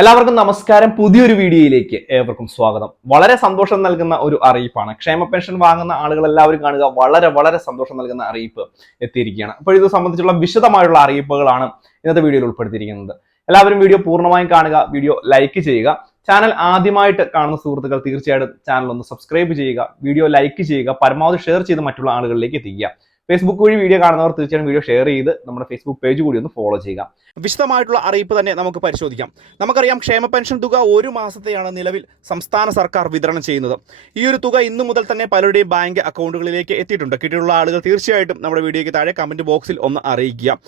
എല്ലാവർക്കും നമസ്കാരം. പുതിയൊരു വീഡിയോയിലേക്ക് ഏവർക്കും സ്വാഗതം. വളരെ സന്തോഷം നൽകുന്ന ഒരു അറിയിപ്പാണ്. ക്ഷേമ പെൻഷൻ വാങ്ങുന്ന ആളുകൾ എല്ലാവരും കാണുക. വളരെ വളരെ സന്തോഷം നൽകുന്ന അറിയിപ്പ് എത്തിയിരിക്കുകയാണ്. അപ്പോൾ ഇത് സംബന്ധിച്ചുള്ള വിശദമായുള്ള അറിയിപ്പുകളാണ് ഇന്നത്തെ വീഡിയോയിൽ ഉൾപ്പെടുത്തിയിരിക്കുന്നത്. എല്ലാവരും വീഡിയോ പൂർണ്ണമായും കാണുക, വീഡിയോ ലൈക്ക് ചെയ്യുക. ചാനൽ ആദ്യമായിട്ട് കാണുന്ന സുഹൃത്തുക്കൾ തീർച്ചയായിട്ടും ചാനൽ ഒന്ന് സബ്സ്ക്രൈബ് ചെയ്യുക, വീഡിയോ ലൈക്ക് ചെയ്യുക, പരമാവധി ഷെയർ ചെയ്ത് മറ്റുള്ള ആളുകളിലേക്ക് എത്തിക്കുക. ഫേസ്ബുക്ക് വഴി വീഡിയോ കാണുന്നവർ തീർച്ചയായും വീഡിയോ ഷെയർ ചെയ്ത് നമ്മുടെ ഫേസ്ബുക്ക് പേജ് കൂടി ഒന്ന് ഫോളോ ചെയ്യുക. വിശദമായിട്ടുള്ള അറിയിപ്പ് തന്നെ നമുക്ക് പരിശോധിക്കാം. നമുക്കറിയാം, ക്ഷേമ പെൻഷൻ തുക ഒരു മാസത്തെയാണ് നിലവിൽ സംസ്ഥാന സർക്കാർ വിതരണം ചെയ്യുന്നത്. ഈ ഒരു തുക ഇന്നു മുതൽ തന്നെ പലരുടെയും ബാങ്ക് അക്കൗണ്ടുകളിലേക്ക് എത്തിയിട്ടുണ്ട്. കിട്ടിയിട്ടുള്ള ആളുകൾ തീർച്ചയായിട്ടും നമ്മുടെ വീഡിയോയ്ക്ക് താഴെ കമന്റ് ബോക്സിൽ ഒന്ന് അറിയിക്കുക.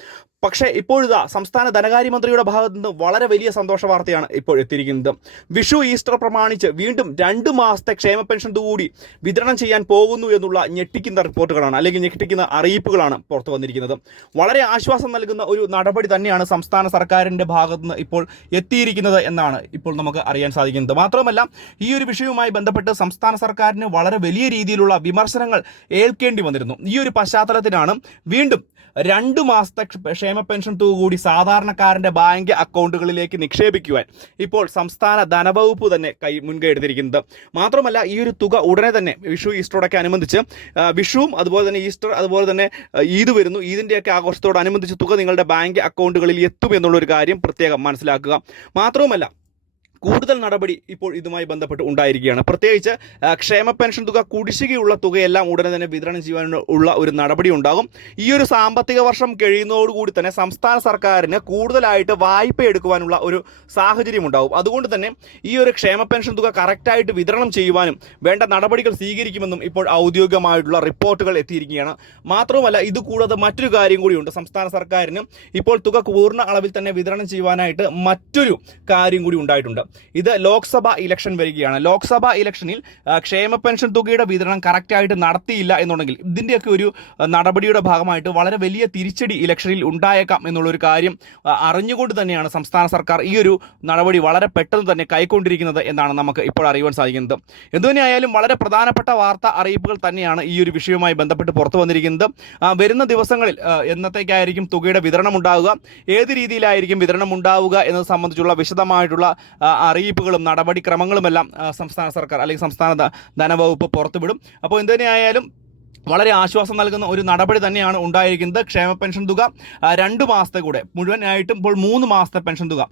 പക്ഷേ ഇപ്പോഴിതാ സംസ്ഥാന ധനകാര്യമന്ത്രിയുടെ ഭാഗത്തു നിന്ന് വളരെ വലിയ സന്തോഷ വാർത്തയാണ് ഇപ്പോൾ എത്തിയിരിക്കുന്നത്. വിഷു ഈസ്റ്റർ പ്രമാണിച്ച് വീണ്ടും 2 മാസത്തെ ക്ഷേമ പെൻഷൻ കൂടി വിതരണം ചെയ്യാൻ പോകുന്നു എന്നുള്ള ഞെട്ടിക്കുന്ന റിപ്പോർട്ടുകളാണ്, അല്ലെങ്കിൽ ഞെട്ടിക്കുന്ന അറിയിപ്പുകളാണ് പുറത്തു വന്നിരിക്കുന്നത്. വളരെ ആശ്വാസം നൽകുന്ന ഒരു നടപടി തന്നെയാണ് സംസ്ഥാന സർക്കാരിൻ്റെ ഭാഗത്തു നിന്ന് ഇപ്പോൾ എത്തിയിരിക്കുന്നത് എന്നാണ് ഇപ്പോൾ നമുക്ക് അറിയാൻ സാധിക്കുന്നത്. മാത്രമല്ല, ഈ ഒരു വിഷയവുമായി ബന്ധപ്പെട്ട് സംസ്ഥാന സർക്കാരിന് വളരെ വലിയ രീതിയിലുള്ള വിമർശനങ്ങൾ ഏൽക്കേണ്ടി വന്നിരുന്നു. ഈ ഒരു പശ്ചാത്തലത്തിലാണ് വീണ്ടും 2 മാസത്തെ ക്ഷേമ പെൻഷൻ തുക കൂടി സാധാരണക്കാരൻ്റെ ബാങ്ക് അക്കൗണ്ടുകളിലേക്ക് നിക്ഷേപിക്കുവാൻ ഇപ്പോൾ സംസ്ഥാന ധനവകുപ്പ് തന്നെ മുൻകൈ എടുത്തിരിക്കുന്നത്. മാത്രമല്ല, ഈ ഒരു തുക ഉടനെ തന്നെ വിഷു ഈസ്റ്ററോടൊക്കെ അനുബന്ധിച്ച്, വിഷുവും അതുപോലെ തന്നെ ഈസ്റ്റർ അതുപോലെ തന്നെ ഈദ് വരുന്നു, ഈദിൻ്റെയൊക്കെ ആഘോഷത്തോടനുബന്ധിച്ച് തുക നിങ്ങളുടെ ബാങ്ക് അക്കൗണ്ടുകളിൽ എത്തുമെന്നുള്ളൊരു കാര്യം പ്രത്യേകം മനസ്സിലാക്കുക. മാത്രവുമല്ല, കൂടുതൽ നടപടി ഇപ്പോൾ ഇതുമായി ബന്ധപ്പെട്ട് ഉണ്ടായിരിക്കുകയാണ്. പ്രത്യേകിച്ച് ക്ഷേമ പെൻഷൻ തുക കുടിശ്ശികയുള്ള തുകയെല്ലാം ഉടനെ തന്നെ വിതരണം ചെയ്യാനുള്ള ഒരു നടപടി ഉണ്ടാകും. ഈ ഒരു സാമ്പത്തിക വർഷം കഴിയുന്നതോടുകൂടി തന്നെ സംസ്ഥാന സർക്കാരിന് കൂടുതലായിട്ട് വായ്പ എടുക്കുവാനുള്ള ഒരു സാഹചര്യം ഉണ്ടാകും. അതുകൊണ്ട് തന്നെ ഈ ഒരു ക്ഷേമ പെൻഷൻ തുക കറക്റ്റായിട്ട് വിതരണം ചെയ്യുവാനും വേണ്ട നടപടികൾ സ്വീകരിക്കുമെന്നും ഇപ്പോൾ ഔദ്യോഗികമായിട്ടുള്ള റിപ്പോർട്ടുകൾ എത്തിയിരിക്കുകയാണ്. മാത്രമല്ല, ഇതുകൂടാതെ മറ്റൊരു കാര്യം കൂടിയുണ്ട്. സംസ്ഥാന സർക്കാരിന് ഇപ്പോൾ തുക പൂർണ്ണ അളവിൽ തന്നെ വിതരണം ചെയ്യുവാനായിട്ട് മറ്റൊരു കാര്യം കൂടി ഉണ്ടായിട്ടുണ്ട്. ഇത് ലോക്സഭ ഇലക്ഷൻ വരികയാണ്. ലോക്സഭ ഇലക്ഷനിൽ ക്ഷേമ പെൻഷൻ തുകയുടെ വിതരണം കറക്റ്റായിട്ട് നടത്തിയില്ല എന്നുണ്ടെങ്കിൽ ഇതിൻ്റെയൊക്കെ ഒരു നടപടിയുടെ ഭാഗമായിട്ട് വളരെ വലിയ തിരിച്ചടി ഇലക്ഷനിൽ ഉണ്ടായേക്കാം എന്നുള്ളൊരു കാര്യം അറിഞ്ഞുകൊണ്ട് തന്നെയാണ് സംസ്ഥാന സർക്കാർ ഈ ഒരു നടപടി വളരെ പെട്ടെന്ന് തന്നെ കൈക്കൊണ്ടിരിക്കുന്നത് എന്നാണ് നമുക്ക് ഇപ്പോൾ അറിയുവാൻ സാധിക്കുന്നത്. എന്തുതന്നെയായാലും വളരെ പ്രധാനപ്പെട്ട വാർത്താ അറിയിപ്പുകൾ തന്നെയാണ് ഈ ഒരു വിഷയവുമായി ബന്ധപ്പെട്ട് പുറത്തു വന്നിരിക്കുന്നത്. വരുന്ന ദിവസങ്ങളിൽ എന്നത്തേക്കായിരിക്കും തുകയുടെ വിതരണം ഉണ്ടാവുക, ഏത് രീതിയിലായിരിക്കും വിതരണം ഉണ്ടാവുക എന്നത് സംബന്ധിച്ചുള്ള വിശദമായിട്ടുള്ള അറിയിപ്പുകളും നടപടിക്രമങ്ങളുമെല്ലാം സംസ്ഥാന സർക്കാർ അല്ലെങ്കിൽ സംസ്ഥാന ധനവകുപ്പ് പുറത്തുവിടും. അപ്പോൾ എന്തുതന്നെയായാലും വളരെ ആശ്വാസം നൽകുന്ന ഒരു നടപടി തന്നെയാണ് ഉണ്ടായിരിക്കുന്നത്. ക്ഷേമ പെൻഷൻ തുക 2 മാസത്തെ കൂടെ മുഴുവനായിട്ടും ഇപ്പോൾ 3 മാസത്തെ പെൻഷൻ തുക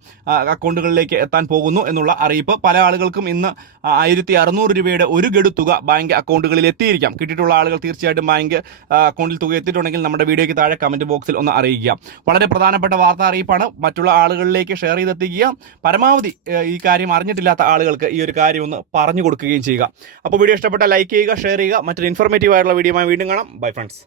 അക്കൗണ്ടുകളിലേക്ക് എത്താൻ പോകുന്നു എന്നുള്ള അറിയിപ്പ്. പല ആളുകൾക്കും ഇന്ന് 1600 രൂപയുടെ ഒരു ഗഡു തുക ബാങ്ക് അക്കൗണ്ടുകളിൽ എത്തിയിരിക്കാം. കിട്ടിയിട്ടുള്ള ആളുകൾ തീർച്ചയായിട്ടും ബാങ്ക് അക്കൗണ്ടിൽ തുക എത്തിയിട്ടുണ്ടെങ്കിൽ നമ്മുടെ വീഡിയോയ്ക്ക് താഴെ കമൻറ്റ് ബോക്സിൽ ഒന്ന് അറിയിക്കുക. വളരെ പ്രധാനപ്പെട്ട വാർത്താ അറിയിപ്പാണ്. മറ്റുള്ള ആളുകളിലേക്ക് ഷെയർ ചെയ്തെത്തിക്കുക. പരമാവധി ഈ കാര്യം അറിഞ്ഞിട്ടില്ലാത്ത ആളുകൾക്ക് ഈ ഒരു കാര്യം ഒന്ന് പറഞ്ഞു കൊടുക്കുകയും ചെയ്യുക. അപ്പോൾ വീഡിയോ ഇഷ്ടപ്പെട്ട ലൈക്ക് ചെയ്യുക, ഷെയർ ചെയ്യുക. മറ്റൊരു ഇൻഫോർമേറ്റീവ് ആയിട്ടുള്ള വീഡിയോ വീണ്ടും കാണാം. Bye friends.